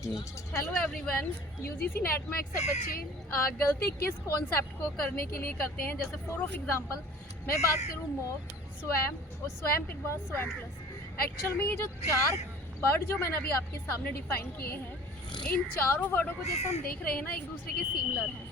Hello everyone. UGC net में अक्सर बच्चे गलती किस कॉन्सेप्ट को करने के लिए करते हैं, जैसे फॉर ऑफ एग्जांपल मैं बात करूं मॉक, स्वयं और स्वयं के बाद स्वयं प्लस। एक्चुअल में ये जो चार वर्ड जो मैंने अभी आपके सामने डिफाइन किए हैं, इन चारों वर्डों को जैसे हम देख रहे हैं ना, एक दूसरे के सिमिलर हैं।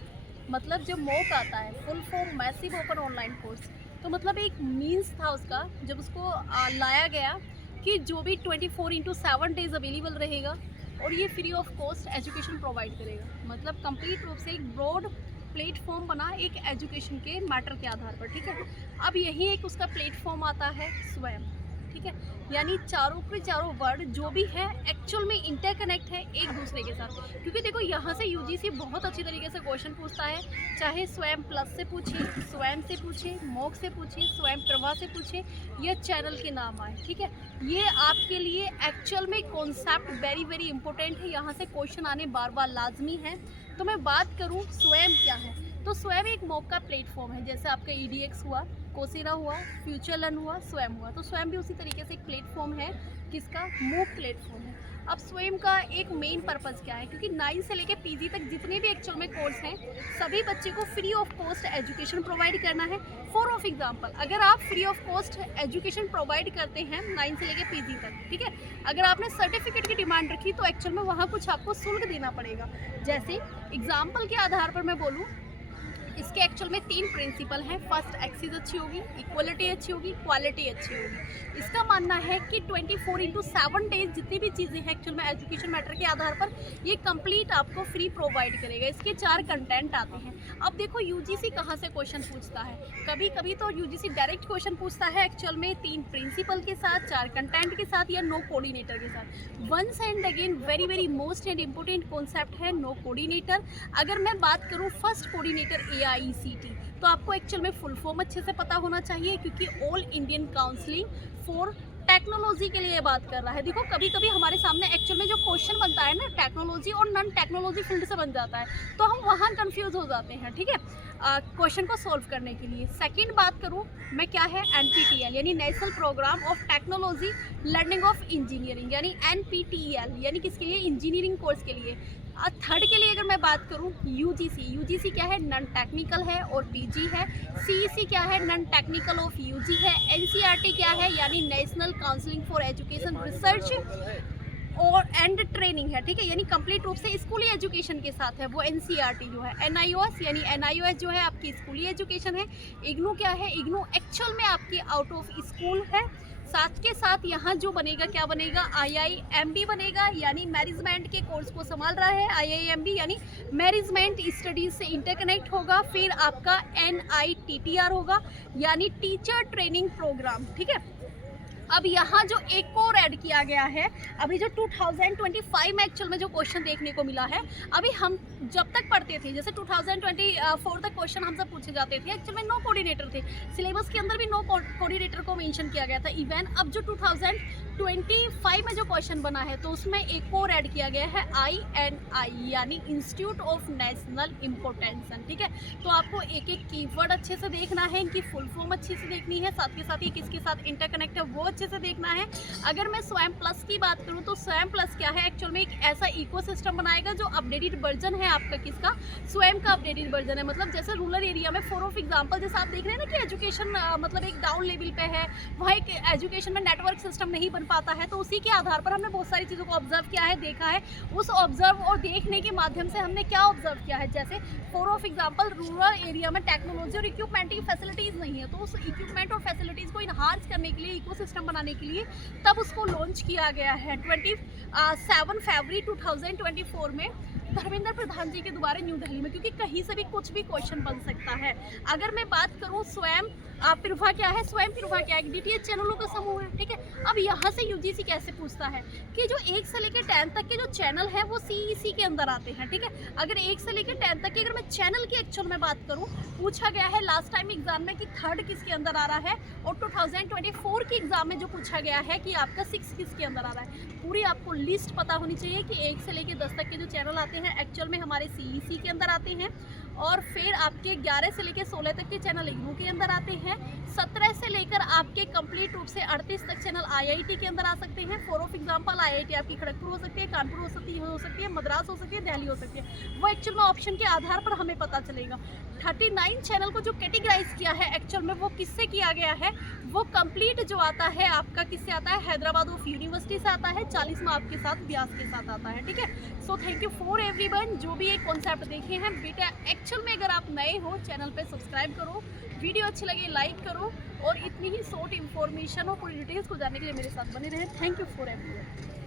मतलब जब मॉक आता है, full form massive open online course, तो मतलब एक मीन्स था उसका जब उसको लाया गया कि जो भी 24/7 डेज अवेलेबल रहेगा और ये free of cost education provide करेगा। मतलब कंप्लीट रूप से एक ब्रॉड प्लेटफॉर्म बना एक एजुकेशन के मैटर के आधार पर। ठीक है, अब यही एक उसका प्लेटफॉर्म आता है स्वयं। ठीक है, यानी चारों के चारों वर्ड जो भी है एक्चुअल में इंटरकनेक्ट है एक दूसरे के साथ। क्योंकि देखो यहाँ से यूजीसी बहुत अच्छी तरीके से क्वेश्चन पूछता है, चाहे स्वयं प्लस से पूछे, स्वयं से पूछे, मॉक से पूछे, स्वयं प्रभा से पूछे, या चैनल के नाम आए। ठीक है, ये आपके लिए एक्चुअल में कॉन्सेप्ट वेरी वेरी इंपॉर्टेंट है, यहाँ से क्वेश्चन आने बार बार लाजमी है। तो मैं बात करूँ स्वयं क्या है, तो स्वयं एक मॉक का प्लेटफॉर्म है। जैसे आपका EDX हुआ, कोसेरा हुआ, फ्यूचर लर्न हुआ, स्वयं हुआ, तो स्वयं भी उसी तरीके से एक प्लेटफॉर्म है। किसका? मूक प्लेटफॉर्म है। अब स्वयं का एक मेन पर्पज़ क्या है, क्योंकि 9 से लेके PG तक जितने भी एक्चुअल में कोर्स हैं, सभी बच्चे को free of cost education provide करना है। फॉर ऑफ एग्जांपल, अगर आप free of cost education provide करते हैं 9 से लेके PG तक, ठीक है, अगर आपने सर्टिफिकेट की डिमांड रखी तो एक्चुअल में वहाँ कुछ आपको शुल्क देना पड़ेगा। जैसे एग्जाम्पल के आधार पर मैं बोलूँ, इसके एक्चुअल में 3 प्रिंसिपल हैं। फर्स्ट, एक्सेस अच्छी होगी, इक्वलिटी अच्छी होगी, क्वालिटी अच्छी होगी। इसका मानना है कि 24/7 डेज जितनी भी चीज़ें हैं एक्चुअल में एजुकेशन मैटर के आधार पर ये कंप्लीट आपको फ्री प्रोवाइड करेगा। इसके 4 कंटेंट आते हैं। अब देखो यूजीसी कहाँ से क्वेश्चन पूछता है, कभी कभी तो यूजीसी डायरेक्ट क्वेश्चन पूछता है एक्चुअल में 3 प्रिंसिपल के साथ, 4 कंटेंट के साथ, या नो कोऑर्डिनेटर के साथ। Once and again very very most and important concept है नो कोऑर्डिनेटर। अगर मैं बात करूँ फर्स्ट कोऑर्डिनेटर AICT, तो आपको एक्चुअल में फुल फॉर्म अच्छे से पता होना चाहिए, क्योंकि all Indian counselling for technology के लिए बात कर रहा है। देखो कभी कभी हमारे सामने एक्चुअल में जो क्वेश्चन बनता है ना, टेक्नोलॉजी और नॉन टेक्नोलॉजी फील्ड से बन जाता है, तो हम वहाँ कंफ्यूज हो जाते हैं। ठीक है, क्वेश्चन को सॉल्व करने के लिए। सेकंड बात करूँ मैं, क्या है? NPTEL यानी national programme of technology learning of engineering, यानी NPTEL, यानी किसके लिए? इंजीनियरिंग कोर्स के लिए। थर्ड के लिए अगर मैं बात करूँ, UGC क्या है? नॉन टेक्निकल है और PG है। CEC क्या है? नॉन टेक्निकल ऑफ UG है। NCERT क्या है? यानी national counselling for education research और एंड ट्रेनिंग है। ठीक है, यानी कंप्लीट रूप से स्कूली एजुकेशन के साथ है वो NCERT जो है। NIOS यानी NIOS जो है आपकी स्कूली एजुकेशन है। IGNOU क्या है? IGNOU एक्चुअल में आपकी आउट ऑफ स्कूल है। साथ के साथ यहाँ जो बनेगा, क्या बनेगा? IIMB बनेगा, यानी मैनेजमेंट के कोर्स को संभाल रहा है। IIMB यानी मैनेजमेंट स्टडीज से इंटरकनेक्ट होगा। फिर आपका NITTR होगा, यानी टीचर ट्रेनिंग प्रोग्राम। ठीक है, अब यहाँ जो एक और ऐड किया गया है, अभी जो 2025 में एक्चुअल में जो क्वेश्चन देखने को मिला है, अभी हम जब तक पढ़ते थे, जैसे 2024 तक क्वेश्चन हमसे पूछे जाते थे, एक्चुअल में नो कोऑर्डिनेटर थे, सिलेबस के अंदर भी नो कोऑर्डिनेटर को मेंशन किया गया था। इवन अब जो 2025 में जो क्वेश्चन बना है, तो उसमें एक और ऐड किया गया है INI, यानी इंस्टीट्यूट ऑफ नेशनल इम्पोर्टेंस। ठीक है, तो आपको एक एक कीवर्ड अच्छे से देखना है, इनकी फुल फॉर्म अच्छे से देखनी है, साथ के साथ ये किसके साथ इंटरकनेक्ट है वो अच्छे से देखना है। अगर मैं स्वयं प्लस की बात करूं, तो स्वयं प्लस क्या है? एक्चुअल में एक ऐसा इकोसिस्टम बनाएगा जो अपडेटेड वर्जन है आपका। किसका? स्वयं का अपडेटेड वर्जन है। मतलब जैसे रूरल एरिया में फॉर ऑफ एग्जांपल, जैसे आप देख रहे हैं ना कि एजुकेशन मतलब एक डाउन लेवल पे है, वहाँ एक एजुकेशन में नेटवर्क सिस्टम नहीं बन पाता है, तो उसी के आधार पर हमने बहुत सारी चीज़ों को ऑब्जर्व किया है, देखा है। उस ऑब्जर्व और देखने के माध्यम से हमने क्या ऑब्जर्व किया है, जैसे for of example rural area में टेक्नोलॉजी और इक्विपमेंट की फैसिलिटीज़ नहीं है, तो उस इक्विपमेंट और फैसिलिटीज़ को इन्हांस करने के लिए, इकोसिस्टम बनाने के लिए तब उसको लॉन्च किया गया है 27 फरवरी 2024 में धर्मेंद्र प्रधान जी के द्वारा न्यू दिल्ली में, क्योंकि कहीं से भी कुछ भी क्वेश्चन बन सकता है। अगर मैं बात करूं स्वयं प्रभा क्या है? स्वयं प्रभा क्या है? DTH चैनलों का समूह है। ठीक है, अब यहाँ से UGC कैसे पूछता है कि जो 1 से लेकर 10 तक के जो चैनल है वो CEC के अंदर आते हैं। ठीक है, अगर 1 से लेकर 10 तक की अगर मैं चैनल की एक्चुअल में बात करूँ, पूछा गया है लास्ट टाइम एग्जाम में कि थर्ड किसके अंदर आ रहा है, और 2024 के एग्जाम में जो पूछा गया है कि आपका 6 किसके अंदर आ रहा है। पूरी आपको लिस्ट पता होनी चाहिए कि 1 से लेकर 10 तक के जो चैनल आते हैं हैं एक्चुअल में हमारे CEC के अंदर आते हैं, और फिर आपके 11 से लेकर 16 तक के चैनल इग्नू के अंदर आते हैं। 17 से लेकर आपके कंप्लीट रूप से 38 तक चैनल IIT के अंदर आ सकते हैं। फॉर ऑफ एग्जांपल IIT आपकी खड़गपुर हो सकती है, कानपुर हो सकती है, मद्रास हो सकती है, दिल्ली हो सकती है। वो एक्चुअल में ऑप्शन के आधार पर हमें पता चलेगा। 39 चैनल को जो कैटेगराइज किया है एक्चुअल में वो किससे किया गया है, वो कंप्लीट जो आता है आपका किससे आता है, हैदराबाद ऑफ यूनिवर्सिटी से आता है। 40 में आपके साथ ब्यास के साथ आता है, ठीक है। So thank you for everyone जो भी एक कॉन्सेप्ट देखे हैं बेटा। एक्चुअल में अगर आप नए हो चैनल पे सब्सक्राइब करो, वीडियो अच्छी लगे लाइक करो, और इतनी ही शॉर्ट इन्फॉर्मेशन और पूरी डिटेल्स को जानने के लिए मेरे साथ बने रहे। Thank you for everyone.